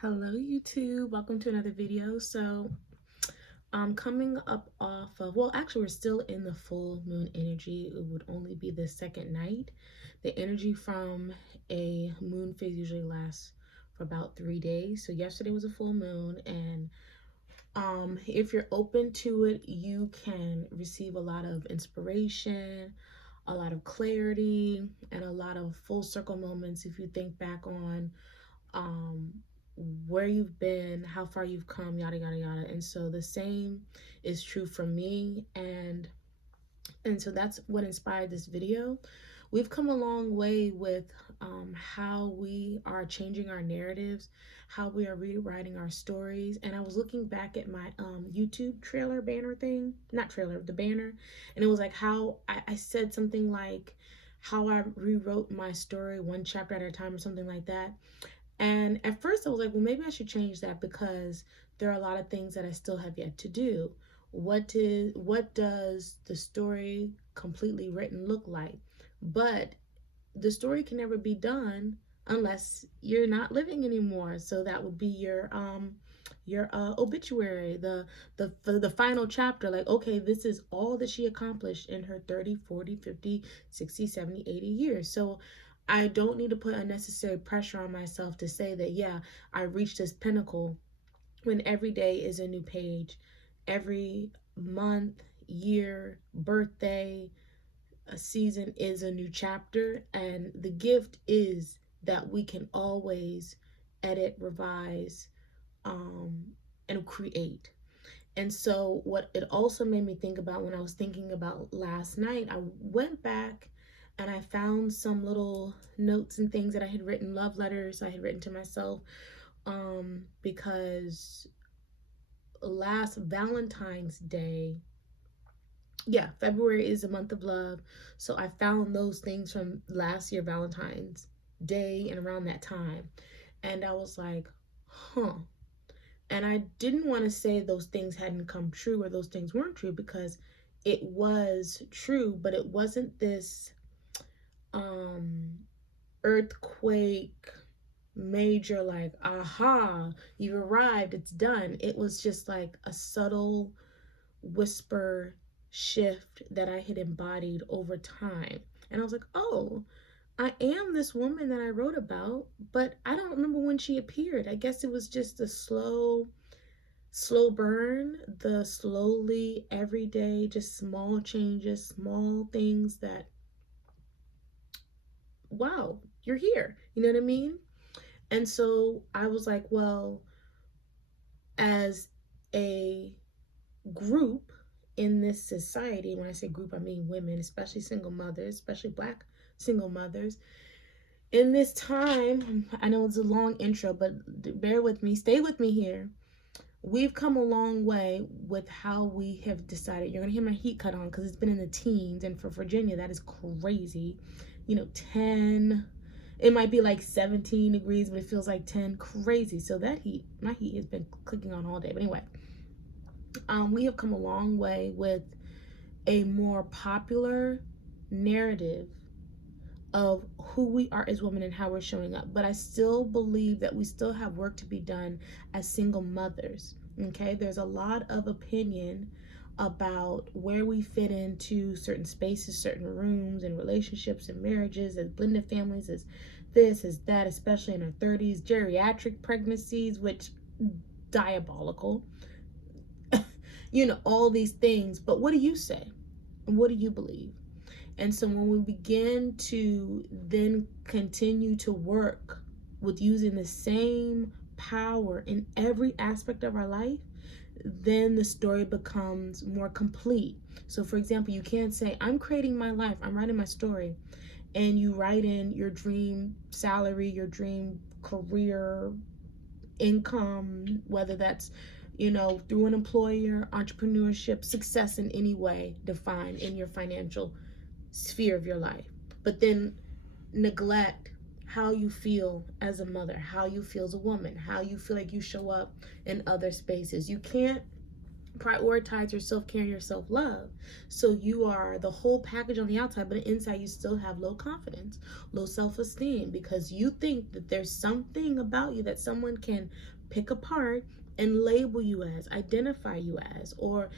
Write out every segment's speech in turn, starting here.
Hello YouTube, welcome to another video. Coming up off of, well, actually we're still in the full moon energy. It would only be the second night. The energy from a moon phase usually lasts for about 3 days. So yesterday was a full moon, and if you're open to it, you can receive a lot of inspiration, a lot of clarity, and a lot of full circle moments if you think back on um where you've been, how far you've come, yada yada yada. And so the same is true for me, and so that's what inspired this video. We've come a long way with how we are changing our narratives, how we are rewriting our stories. And I was looking back at my YouTube trailer banner thing, not trailer, the banner, and it was like how I said something like how I rewrote my story one chapter at a time or something like that. And at first I was like, well, maybe I should change that because there are a lot of things that I still have yet to do. What does the story completely written look like? But the story can never be done unless you're not living anymore. So that would be your obituary, the final chapter. Like, okay, this is all that she accomplished in her 30, 40, 50, 60, 70, 80 years. So I don't need to put unnecessary pressure on myself to say that, yeah, I reached this pinnacle, when every day is a new page. Every month, year, birthday, a season is a new chapter. And the gift is that we can always edit, revise, um, and create. And so, what it also made me think about when I was thinking about last night, I went back and I found some little notes and things that I had written, love letters I had written to myself, because last Valentine's Day, yeah, February is a month of love. So I found those things from last year, Valentine's Day, and around that time. And I was like, huh. And I didn't want to say those things hadn't come true or those things weren't true, because it was true, but it wasn't this um earthquake major, like, aha, you've arrived, it's done. It was just like a subtle whisper shift that I had embodied over time. And I was like, oh, I am this woman that I wrote about, but I don't remember when she appeared. I guess it was just a slow burn, the slowly everyday, just small changes, small things that, wow, you're here. You know what I mean? And so I was like, well, as a group in this society, when I say group, I mean women, especially single mothers, especially Black single mothers. In this time, I know it's a long intro, but bear with me, stay with me here. We've come a long way with how we have decided. You're gonna hear my heat cut on because it's been in the teens, and for Virginia, that is crazy. 10. It might be like 17 degrees, but it feels like 10. Crazy. So that heat, my heat has been clicking on all day. But anyway, we have come a long way with a more popular narrative of who we are as women and how we're showing up. But I still believe that we still have work to be done as single mothers. Okay, there's a lot of opinion about where we fit into certain spaces, certain rooms, and relationships and marriages, as blended families, as this, as that, especially in our 30s, geriatric pregnancies, which diabolical. All these things. But what do you say? What do you believe? And so when we begin to then continue to work with using the same power in every aspect of our life, then the story becomes more complete. So for example, you can't say, I'm creating my life, I'm writing my story, and you write in your dream salary, your dream career, income, whether that's through an employer, entrepreneurship, success in any way defined in your financial sphere of your life, but then neglect how you feel as a mother, how you feel as a woman, how you feel like you show up in other spaces. You can't prioritize your self-care and your self-love. So you are the whole package on the outside, but inside you still have low confidence, low self-esteem, because you think that there's something about you that someone can pick apart and label you as, identify you as, or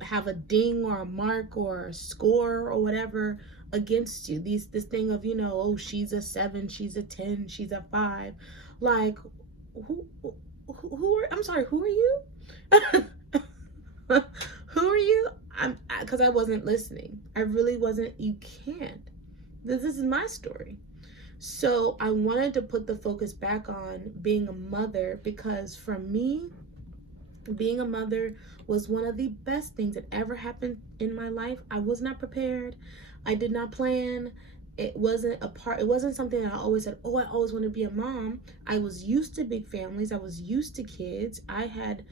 have a ding or a mark or a score or whatever against you. This thing of, oh, she's a 7, she's a 10, she's a 5. Like, who who are, I'm sorry, who are you? Who are you? Because I wasn't listening. I really wasn't. You can't. This is my story. So I wanted to put the focus back on being a mother, because for me, being a mother was one of the best things that ever happened in my life. I was not prepared. I did not plan. It wasn't something that I always said, oh, I always want to be a mom. I was used to big families. I was used to kids. I had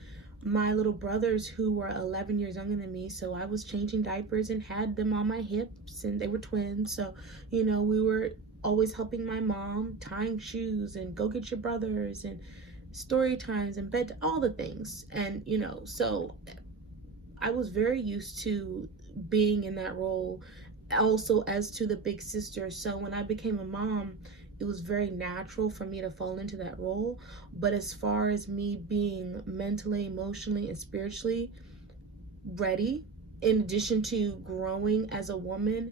my little brothers who were 11 years younger than me, so I was changing diapers and had them on my hips, and they were twins. So, we were always helping my mom, tying shoes and go get your brothers, and story times and bed, all the things. And so I was very used to being in that role, also as to the big sister. So when I became a mom, it was very natural for me to fall into that role. But as far as me being mentally, emotionally, and spiritually ready, in addition to growing as a woman,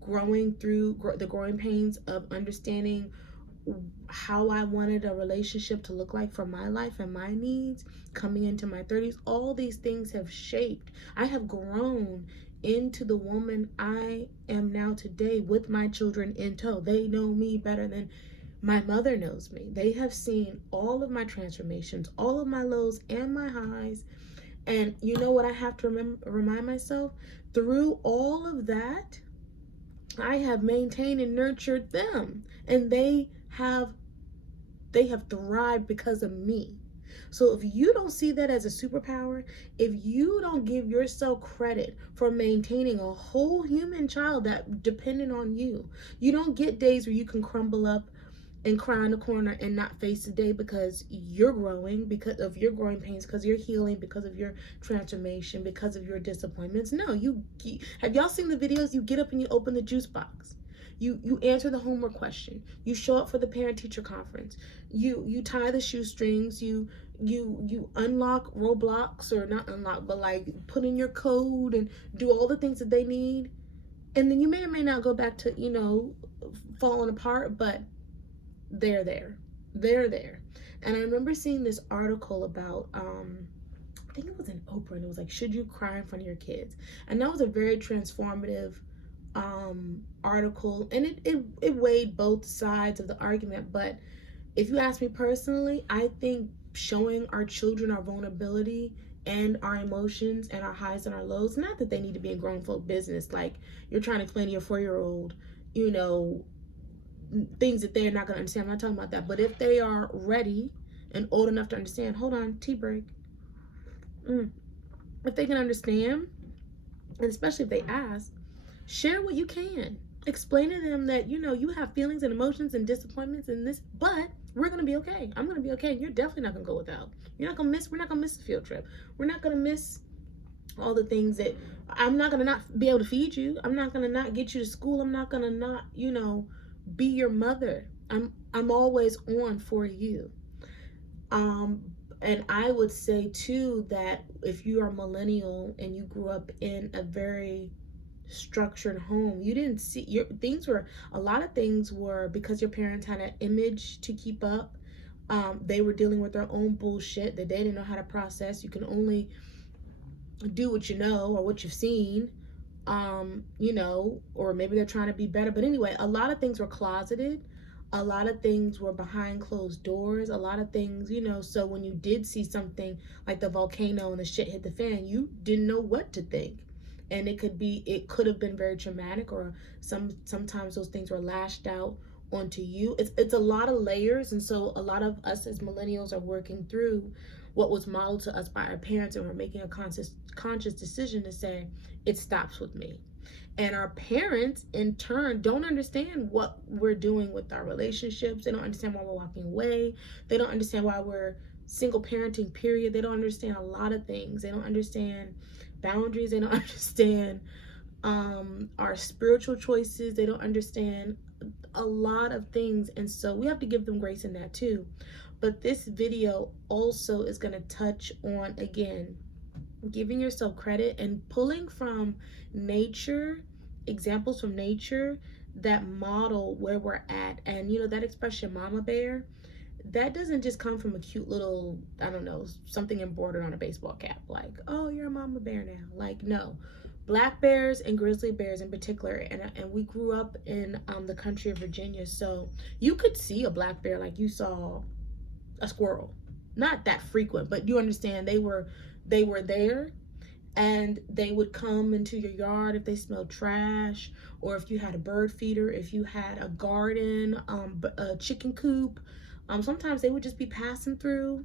growing through the growing pains of understanding how I wanted a relationship to look like for my life and my needs coming into my 30s, all these things have shaped. I have grown into the woman I am now today, with my children in tow. They know me better than my mother knows me. They have seen all of my transformations, all of my lows and my highs. And you know what I have to remind myself? Through all of that, I have maintained and nurtured them, and they have thrived because of me. So if you don't see that as a superpower, if you don't give yourself credit for maintaining a whole human child that depended on you, you don't get days where you can crumble up and cry in the corner and not face the day, because you're growing, because of your growing pains, because you're healing, because of your transformation, because of your disappointments. No, you have y'all seen the videos? You get up and you open the juice box. You answer the homework question. You show up for the parent teacher conference. You tie the shoestrings. You unlock Roblox, or not unlock, but like put in your code and do all the things that they need. And then you may or may not go back to falling apart, but they're there. They're there. And I remember seeing this article about I think it was in Oprah, and it was like, should you cry in front of your kids? And that was a very transformative article, and it weighed both sides of the argument. But if you ask me personally, I think showing our children our vulnerability and our emotions and our highs and our lows, not that they need to be in grown folk business, like you're trying to explain to your 4-year-old, things that they're not going to understand. I'm not talking about that. But if they are ready and old enough to understand, hold on, tea break. If they can understand, and especially if they ask, share what you can. Explain to them that, you have feelings and emotions and disappointments in this, but we're going to be okay. I'm going to be okay. And you're definitely not going to go without. We're not going to miss the field trip. We're not going to miss all the things that I'm not going to not be able to feed you. I'm not going to not get you to school. I'm not going to not, be your mother. I'm always on for you. And I would say too that if you are a millennial and you grew up in a very structured home, you didn't see a lot of things were because your parents had an image to keep up. They were dealing with their own bullshit that they didn't know how to process. You can only do what you know or what you've seen. Or maybe they're trying to be better. But anyway, a lot of things were closeted. A lot of things were behind closed doors. A lot of things, so when you did see something like the volcano and the shit hit the fan, you didn't know what to think. And it could have been very traumatic, or sometimes those things were lashed out onto you. It's a lot of layers. And so a lot of us as millennials are working through what was modeled to us by our parents, and we're making a conscious decision to say, it stops with me. And our parents in turn don't understand what we're doing with our relationships. They don't understand why we're walking away. They don't understand why we're single parenting period. They don't understand a lot of things. They don't understand boundaries. They don't understand our spiritual choices. They don't understand a lot of things. And so we have to give them grace in that too. But this video also is going to touch on, again, giving yourself credit and pulling from nature, examples from nature that model where we're at. And you know, that expression, mama bear, that doesn't just come from a cute little, I don't know, something embroidered on a baseball cap. Like, oh, you're a mama bear now. Like, no. Black bears and grizzly bears in particular, and we grew up in the country of Virginia, so you could see a black bear like you saw a squirrel. Not that frequent, but you understand they were there, and they would come into your yard if they smelled trash, or if you had a bird feeder, if you had a garden, a chicken coop. Sometimes they would just be passing through,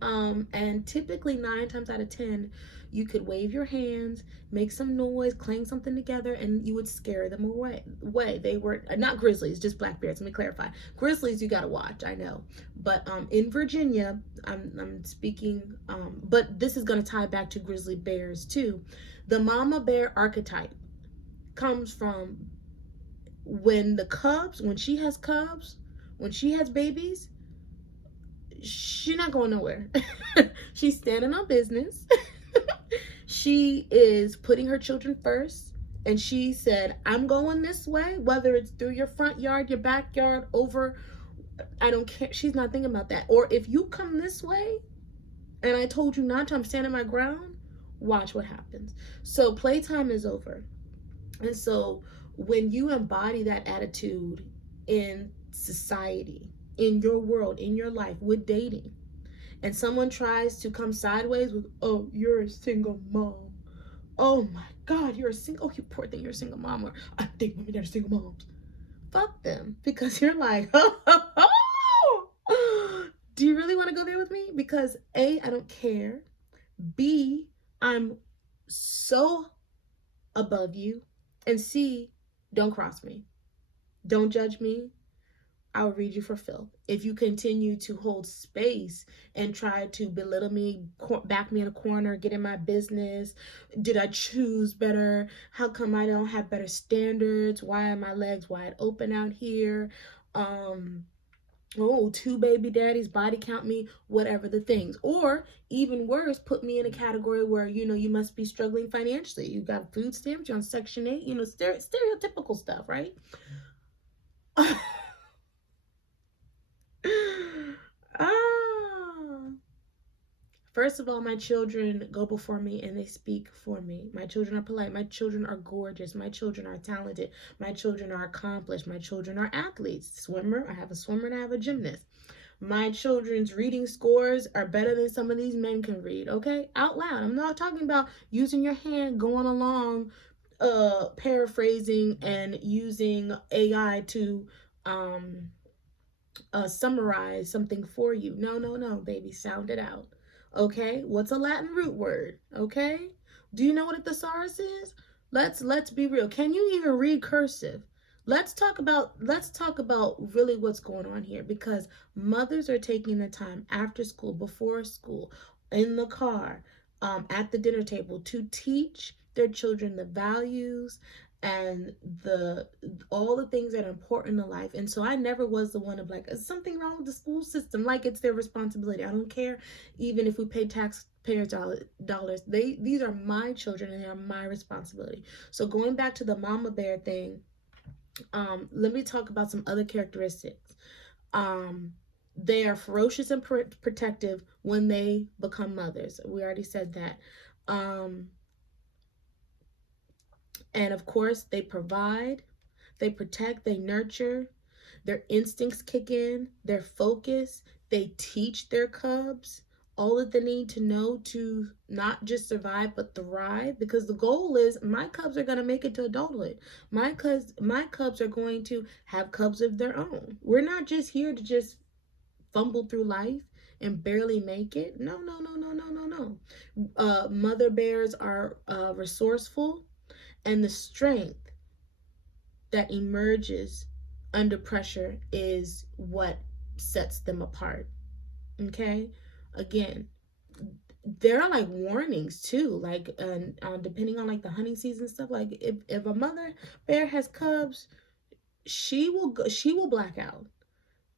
and typically 9 times out of 10, you could wave your hands, make some noise, clang something together, and you would scare them away. They were not grizzlies, just black bears. Let me clarify. Grizzlies, you gotta watch. I know, but in Virginia, I'm speaking. But this is gonna tie back to grizzly bears too. The mama bear archetype comes from when she has cubs, when she has babies, she's not going nowhere. She's standing on business. She is putting her children first. And she said, I'm going this way, whether it's through your front yard, your backyard, over, I don't care. She's not thinking about that. Or if you come this way and I told you not to, I'm standing my ground, watch what happens. So playtime is over. And so when you embody that attitude in society, in your world, in your life, with dating, and someone tries to come sideways with, oh, you're a single mom. Oh my God, you're a single, oh, you poor thing, you're a single mom. Or I think women that are single moms. Fuck them. Because you're like, oh, do you really want to go there with me? Because A, I don't care. B, I'm so above you. And C, don't cross me. Don't judge me. I'll read you for filth. If you continue to hold space and try to belittle me, back me in a corner, get in my business, did I choose better? How come I don't have better standards? Why are my legs wide open out here? Oh, 2 baby daddies, body count me, whatever the things. Or even worse, put me in a category where, you know, you must be struggling financially. You got food stamps, you're on Section 8, you know, stereotypical stuff, right? Ah. First of all, my children go before me and they speak for me. My children are polite. My children are gorgeous. My children are talented. My children are accomplished. My children are athletes. Swimmer. I have a swimmer and I have a gymnast. My children's reading scores are better than some of these men can read, okay? Out loud. I'm not talking about using your hand, going along, paraphrasing and using AI to summarize something for you. No, no, no, baby. Sound it out. Okay? What's a Latin root word? Okay? Do you know what a thesaurus is? Let's be real. Can you even read cursive? Let's talk about really what's going on here, because mothers are taking the time after school, before school, in the car, at the dinner table, to teach their children the values and the all the things that are important in life. And so I never was the one of like, is something wrong with the school system? Like, it's their responsibility. I don't care even if we pay taxpayers dollars. These are my children and they are my responsibility. So going back to the mama bear thing, let me talk about some other characteristics. They are ferocious and protective when they become mothers. We already said that. And of course, they provide, they protect, they nurture. Their instincts kick in, their focus. They teach their cubs all that they need to know to not just survive but thrive, because the goal is my cubs are going to make it to adulthood. My cubs are going to have cubs of their own. We're not just here to just fumble through life and barely make it. No, no, no, no, no, no, no. Mother bears are resourceful, and the strength that emerges under pressure is what sets them apart. Okay, again, there are like warnings too, like depending on like the hunting season stuff. Like if a mother bear has cubs, she will black out.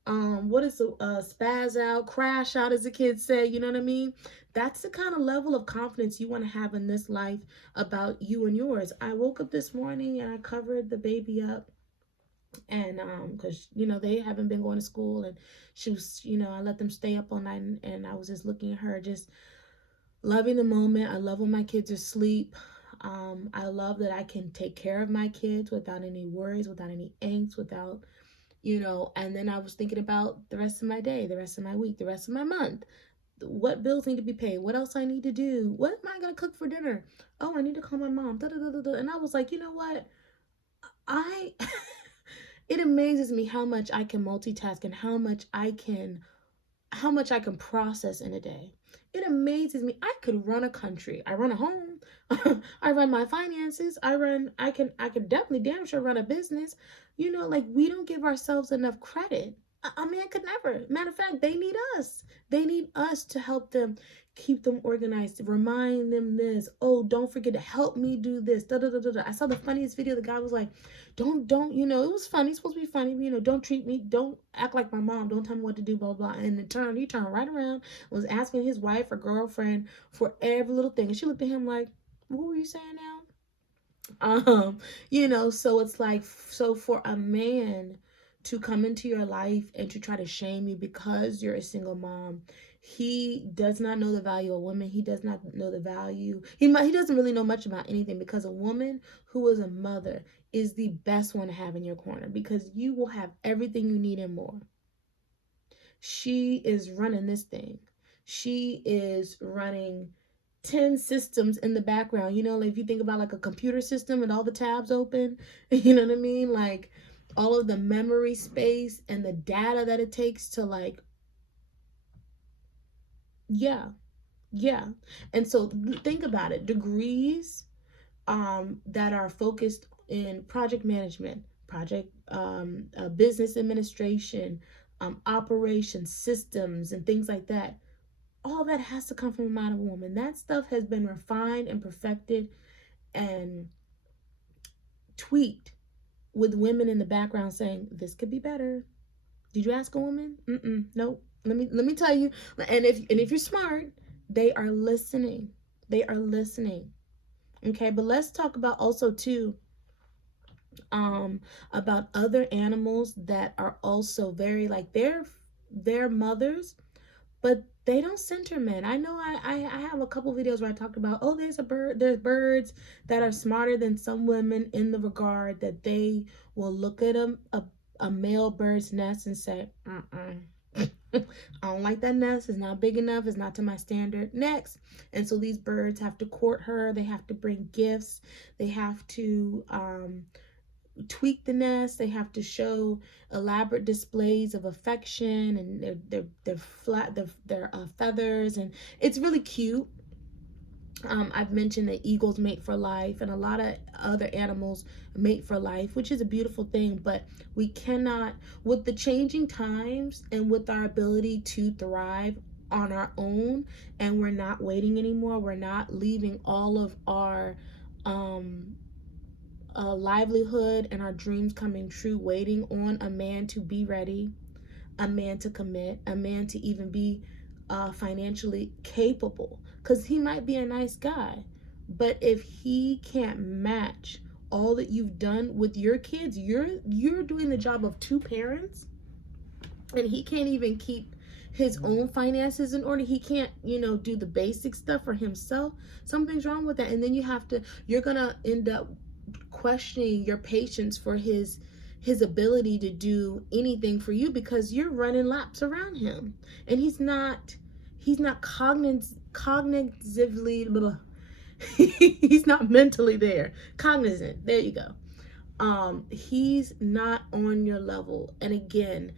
What is the spaz out, crash out, as the kids say, you know what I mean? That's the kind of level of confidence you want to have in this life about you and yours. I woke up this morning and I covered the baby up, and because they haven't been going to school, and she was, I let them stay up all night, and I was just looking at her, just loving the moment. I love when my kids are asleep. I love that I can take care of my kids without any worries, without any angst, without, and then I was thinking about the rest of my day, the rest of my week, the rest of my month. What bills need to be paid? What else I need to do? What am I going to cook for dinner? Oh, I need to call my mom. Da, da, da, da, da. And I was like, you know what? I, it amazes me how much I can multitask and how much I can process in a day. It amazes me. I could run a country. I run a home. I run my finances. I can definitely damn sure run a business. Like we don't give ourselves enough credit. I mean, I could never. Matter of fact, they need us. They need us to help them, keep them organized, to remind them this. Oh, don't forget to help me do this. Da, da, da, da, da. I saw the funniest video. The guy was like, don't, it was funny. It's supposed to be funny. Don't treat me, don't act like my mom. Don't tell me what to do, blah, blah. And he turned right around, was asking his wife or girlfriend for every little thing. And she looked at him like, what were you saying now? So it's like, so for a man to come into your life and to try to shame you because you're a single mom, he does not know the value of women. He does not know the value. He doesn't really know much about anything, because a woman who is a mother is the best one to have in your corner, because you will have everything you need and more. She is running this thing. She is running 10 systems in the background. Like if you think about like a computer system and all the tabs open, you know what I mean? Like all of the memory space and the data that it takes to, like, yeah, yeah. And so think about it. Degrees that are focused in project management, project business administration, operations, systems, and things like that. All that has to come from the mind of a woman. That stuff has been refined and perfected and tweaked with women in the background saying, this could be better. Did you ask a woman? Nope. Let me tell you. And if you're smart, they are listening. They are listening. Okay, but let's talk about also too, about other animals that are also very, like, they're mothers, but they don't center men. I know I have a couple videos where I talked about, oh, there's birds that are smarter than some women, in the regard that they will look at a male bird's nest and say, I don't like that nest. It's not big enough. It's not to my standard. Next. And so these birds have to court her. They have to bring gifts. They have to tweak the nest. They have to show elaborate displays of affection and their feathers, and it's really cute. I've mentioned that eagles mate for life, and a lot of other animals mate for life, which is a beautiful thing. But we cannot, with the changing times and with our ability to thrive on our own, and we're not waiting anymore. We're not leaving all of our livelihood and our dreams coming true waiting on a man to be ready, a man to commit, a man to even be financially capable. Because he might be a nice guy, but if he can't match all that you've done with your kids, you're doing the job of two parents, and he can't even keep his own finances in order. He can't, do the basic stuff for himself. Something's wrong with that. And then you're gonna end up questioning your patience for his ability to do anything for you, because you're running laps around him, and he's not cognitively he's not mentally there, cognizant, there you go. He's not on your level. And again,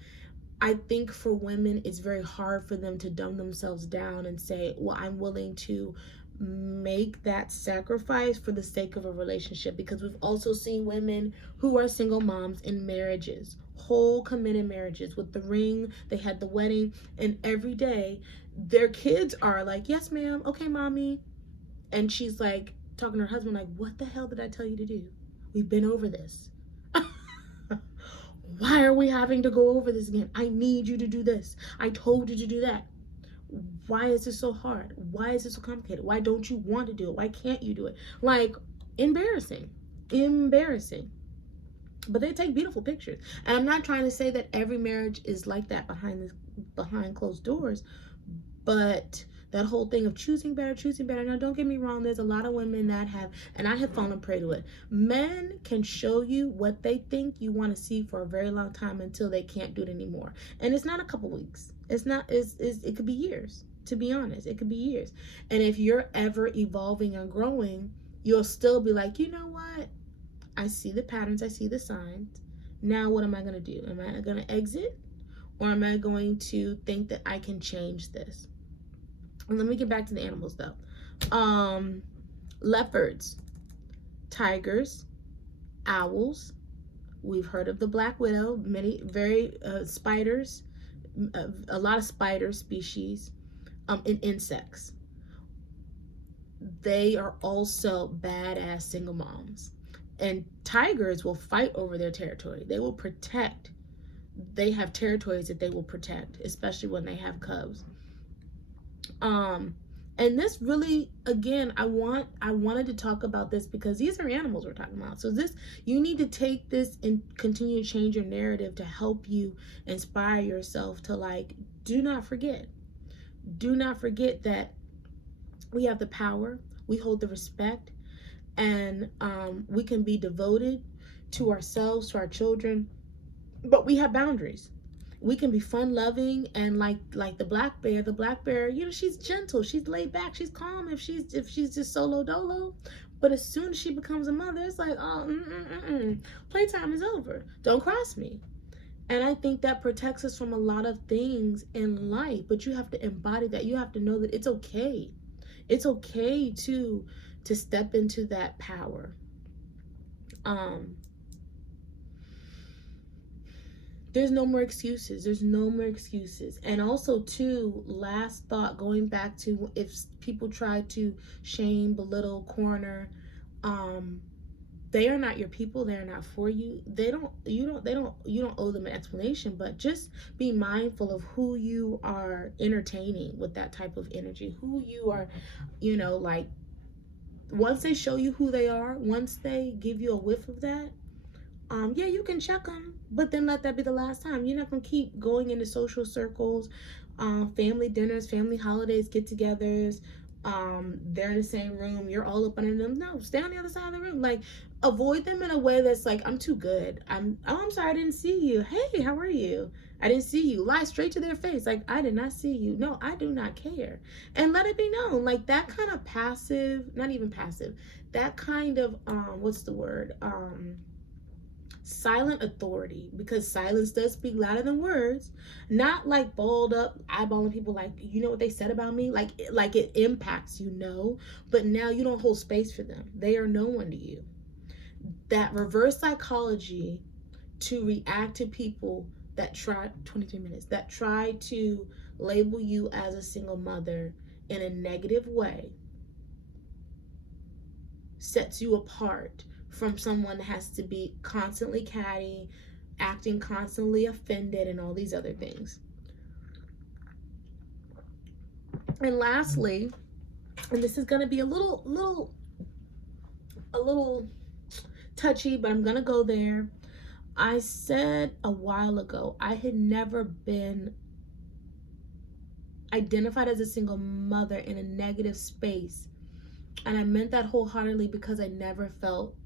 I think for women, it's very hard for them to dumb themselves down and say, well, I'm willing to make that sacrifice for the sake of a relationship, because we've also seen women who are single moms in marriages, whole committed marriages with the ring, they had the wedding, and every day their kids are like, yes ma'am, okay mommy, and she's like talking to her husband like, what the hell did I tell you to do? We've been over this. Why are we having to go over this again? I need you to do this, I told you to do that. Why is this so hard? Why is it so complicated? Why don't you want to do it? Why can't you do it? Like, embarrassing. Embarrassing. But they take beautiful pictures. And I'm not trying to say that every marriage is like that behind closed doors, but that whole thing of choosing better. Now, don't get me wrong, there's a lot of women that have, and I have fallen prey to it. Men can show you what they think you want to see for a very long time until they can't do it anymore. And it's not a couple weeks. It could be years, to be honest. It could be years. And if you're ever evolving and growing, you'll still be like, you know what? I see the patterns, I see the signs. Now what am I going to do? Am I going to exit? Or am I going to think that I can change this? And let me get back to the animals though. Leopards, tigers, owls. We've heard of the black widow. Many spiders, a lot of spider species, and insects. They are also badass single moms. And tigers will fight over their territory. They will protect. They have territories that they will protect, especially when they have cubs. And this really, again, I wanted to talk about this because these are animals we're talking about. So you need to take this and continue to change your narrative to help you inspire yourself to, like, do not forget that we have the power, we hold the respect, and we can be devoted to ourselves, to our children, but we have boundaries. We can be fun loving, and like the black bear, you know, she's gentle, she's laid back, she's calm if she's just solo dolo. But as soon as she becomes a mother, it's like, oh, playtime is over, don't cross me. And I think that protects us from a lot of things in life. But you have to embody that. You have to know that it's okay. It's okay to step into that power. There's no more excuses. There's no more excuses. And also, too, last thought, going back to if people try to shame, belittle, corner, they are not your people. They are not for you. You don't owe them an explanation, but just be mindful of who you are entertaining with that type of energy, who you are, you know, like, once they show you who they are, once they give you a whiff of that, yeah, you can check them, but then let that be the last time. You're not going to keep going into social circles, family dinners, family holidays, get-togethers. They're in the same room. You're all up under them. No, stay on the other side of the room. Like, avoid them in a way that's like, I'm too good. I'm sorry, I didn't see you. Hey, how are you? I didn't see you. Lie straight to their face. Like, I did not see you. No, I do not care. And let it be known. Like, that kind of passive, not even passive, that kind of, what's the word? Silent authority, because silence does speak louder than words. Not like balled up eyeballing people like, you know what they said about me, like it impacts, you know, but now you don't hold space for them. They are no one to you. That reverse psychology to react to people that try 23 minutes that try to label you as a single mother in a negative way sets you apart from someone that has to be constantly catty, acting constantly offended, and all these other things. And lastly, and this is going to be a little touchy, but I'm going to go there. I said a while ago I had never been identified as a single mother in a negative space. And I meant that wholeheartedly, because I never felt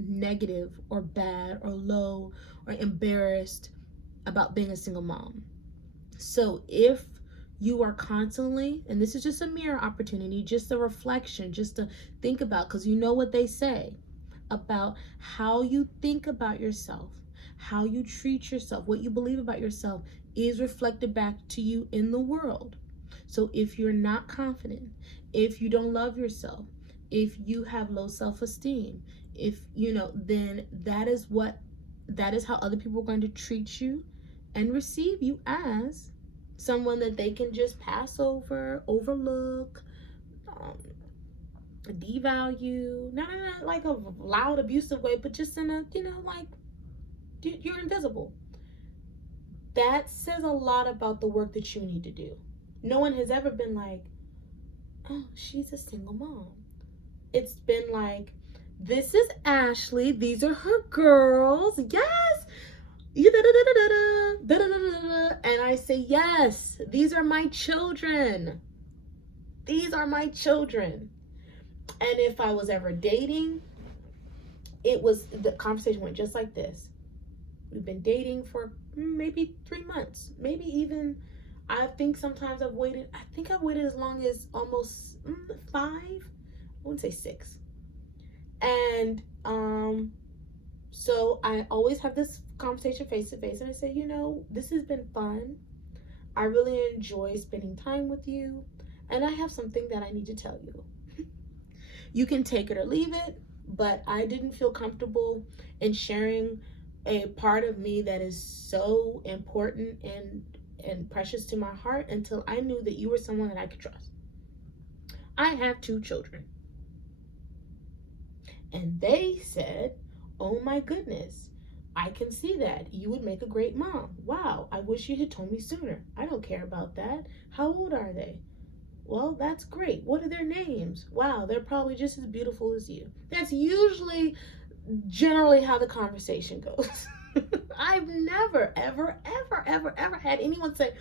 negative or bad or low or embarrassed about being a single mom. So if you are constantly, and this is just a mirror opportunity, just a reflection, just to think about, because you know what they say about how you think about yourself, how you treat yourself, what you believe about yourself is reflected back to you in the world. So if you're not confident, if you don't love yourself, if you have low self-esteem, if you know, then that is how other people are going to treat you and receive you as someone that they can just pass over, overlook, um, devalue, not in a, like a loud abusive way, but just in a, you know, like you're invisible. That says a lot about the work that you need to do. No one has ever been like, oh, she's a single mom. It's been like, this is Ashley, these are her girls, yes, and I say, yes, these are my children. These are my children. And if I was ever dating, it was, the conversation went just like this. We've been dating for maybe 3 months, maybe even, I think sometimes I've waited as long as almost 5, I wouldn't say 6. And so I always have this conversation face to face, and I say, you know, this has been fun. I really enjoy spending time with you, and I have something that I need to tell you. You can take it or leave it, but I didn't feel comfortable in sharing a part of me that is so important and precious to my heart until I knew that you were someone that I could trust. I have 2 children. And they said, oh my goodness, I can see that. You would make a great mom. Wow, I wish you had told me sooner. I don't care about that. How old are they? Well, that's great. What are their names? Wow, they're probably just as beautiful as you. That's usually generally how the conversation goes. I've never, ever, ever, ever, ever had anyone say,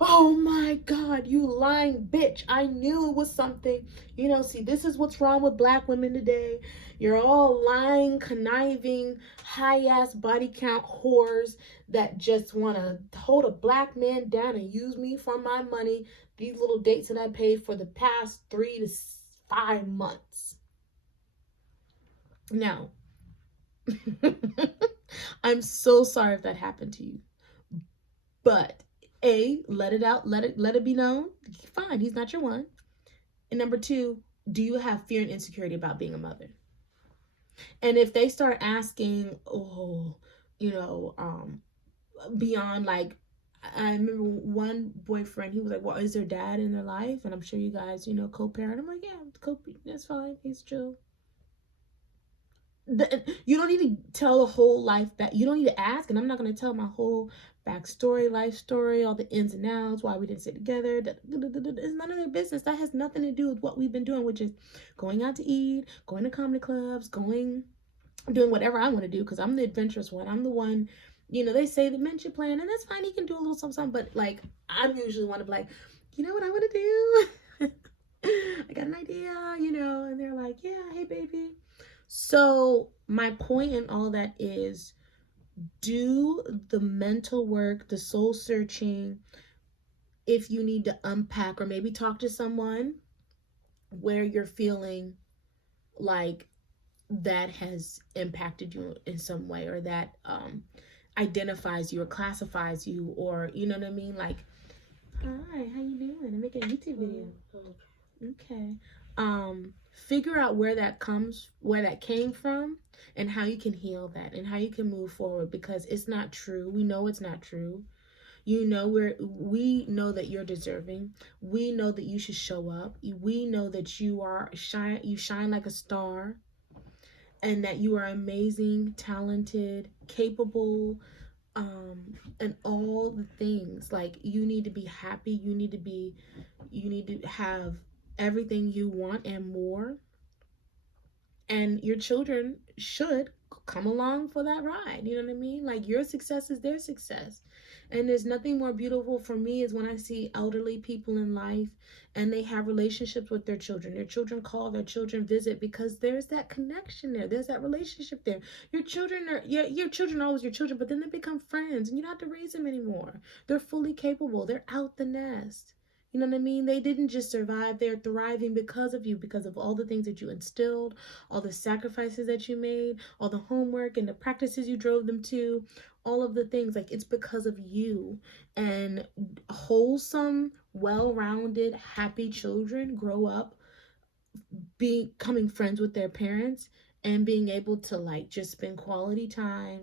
oh my God, you lying bitch. I knew it was something. You know, see, this is what's wrong with black women today. You're all lying, conniving, high ass body count whores that just want to hold a black man down and use me for my money. These little dates that I paid for the past 3 to 5 months. Now, I'm so sorry if that happened to you. But let it out, let it be known. Fine, he's not your one. And number 2, do you have fear and insecurity about being a mother? And if they start asking, oh, you know, beyond like, I remember one boyfriend, he was like, well, is their dad in their life? And I'm sure you guys, you know, co-parent. I'm like, yeah, that's fine. He's chill. You don't need to tell the whole life back. You don't need to ask, and I'm not going to tell my whole backstory, life story, all the ins and outs, why we didn't sit together. It's none of their business. That has nothing to do with what we've been doing, which is going out to eat, going to comedy clubs, doing whatever I want to do, because I'm the adventurous one. I'm the one, you know, they say the men should plan, and that's fine. He can do a little something, but like, I'm usually one of like, you know what I want to do? I got an idea, you know, and they're like, yeah, hey, baby. So my point in all that is, do the mental work, the soul searching. If you need to unpack or maybe talk to someone where you're feeling like that has impacted you in some way, or that identifies you or classifies you, or you know what I mean, like, hi, how you doing? I'm making a YouTube video. Okay. Figure out where that came from, and how you can heal that, and how you can move forward, because it's not true. We know it's not true. You know, we know that you're deserving. We know that you should show up. We know that you shine like a star, and that you are amazing, talented, capable, and all the things. Like, you need to be happy. You need to have everything you want and more. And your children should come along for that ride. You know what I mean? Like, your success is their success. And there's nothing more beautiful for me is when I see elderly people in life and they have relationships with their children. Their children call, their children visit, because there's that connection there. There's that relationship there. Your children are always your children, but then they become friends and you don't have to raise them anymore. They're fully capable. They're out the nest. You know what I mean? They didn't just survive, they're thriving because of you, because of all the things that you instilled, all the sacrifices that you made, all the homework and the practices you drove them to, all of the things. Like, it's because of you. And wholesome well-rounded, happy children grow up becoming friends with their parents and being able to like just spend quality time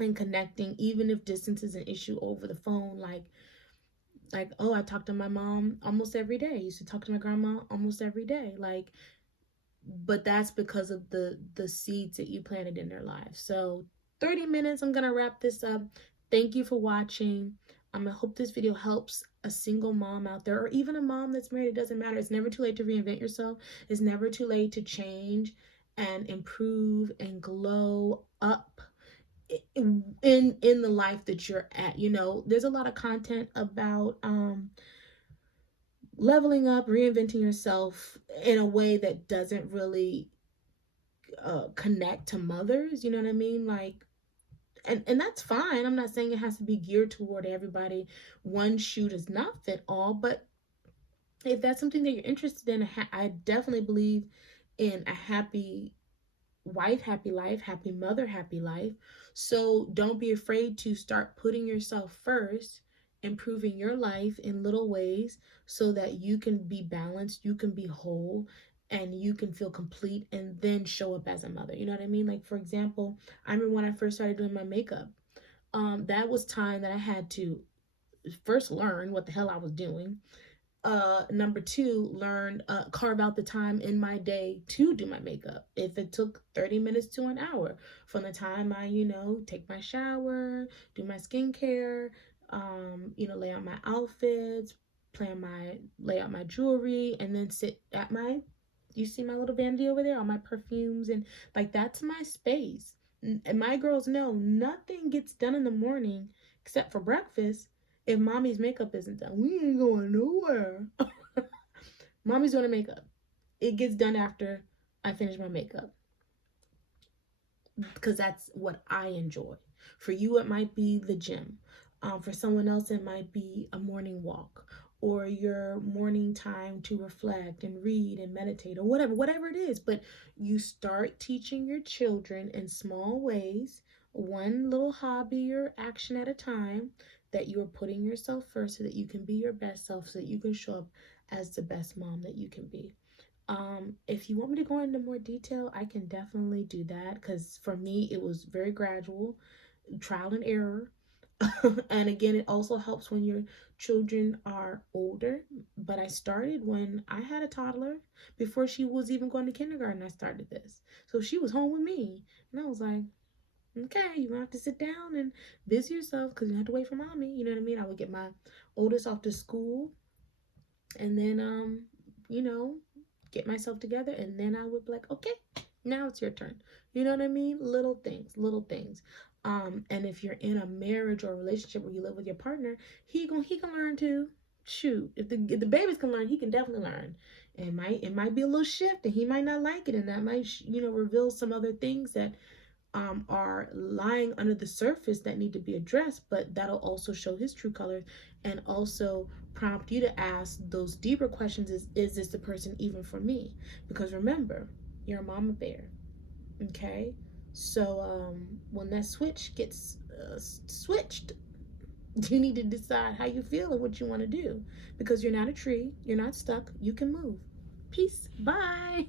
and connecting, even if distance is an issue over the phone. Like, oh, I talk to my mom almost every day. I used to talk to my grandma almost every day. Like, but that's because of the seeds that you planted in their lives. So 30 minutes, I'm gonna wrap this up. Thank you for watching. I hope this video helps a single mom out there, or even a mom that's married. It doesn't matter. It's never too late to reinvent yourself. It's never too late to change and improve and glow up in the life that you're at. You know, there's a lot of content about leveling up, reinventing yourself in a way that doesn't really connect to mothers. You know what I mean? Like, and that's fine. I'm not saying it has to be geared toward everybody. One shoe does not fit all, but if that's something that you're interested in, I definitely believe in a happy wife, happy life, happy mother, happy life. So don't be afraid to start putting yourself first, improving your life in little ways so that you can be balanced, you can be whole, and you can feel complete, and then show up as a mother. You know what I mean? Like, for example, I remember when I first started doing my makeup, that was time that I had to first learn what the hell I was doing. Number two, learn, carve out the time in my day to do my makeup. If it took 30 minutes to an hour from the time I, take my shower, do my skincare, lay out my outfits, lay out my jewelry, and then sit at you see my little vanity over there, all my perfumes, and like, that's my space. And my girls know nothing gets done in the morning except for breakfast if mommy's makeup isn't done. We ain't going nowhere. Mommy's doing her makeup. It gets done after I finish my makeup, because that's what I enjoy. For you, it might be the gym. For someone else, it might be a morning walk, or your morning time to reflect and read and meditate, or whatever it is. But you start teaching your children in small ways, one little hobby or action at a time, that you are putting yourself first so that you can be your best self, so that you can show up as the best mom that you can be. If you want me to go into more detail, I can definitely do that, because for me, it was very gradual, trial and error. And again, it also helps when your children are older. But I started when I had a toddler. Before she was even going to kindergarten, I started this. So she was home with me. And I was like, okay, you're going to have to sit down and busy yourself, because you have to wait for mommy. You know what I mean? I would get my oldest off to school, and then, you know, get myself together, and then I would be like, okay, now it's your turn. You know what I mean? Little things, little things. And if you're in a marriage or a relationship where you live with your partner, he can learn too. Shoot, if the babies can learn, he can definitely learn. It might be a little shift, and he might not like it, and that might reveal some other things that are lying under the surface that need to be addressed, but that'll also show his true colors, and also prompt you to ask those deeper questions. Is this the person even for me? Because remember, you're a mama bear. Okay, so when that switch gets switched, you need to decide how you feel and what you want to do, because you're not a tree, you're not stuck, you can move. Peace. Bye.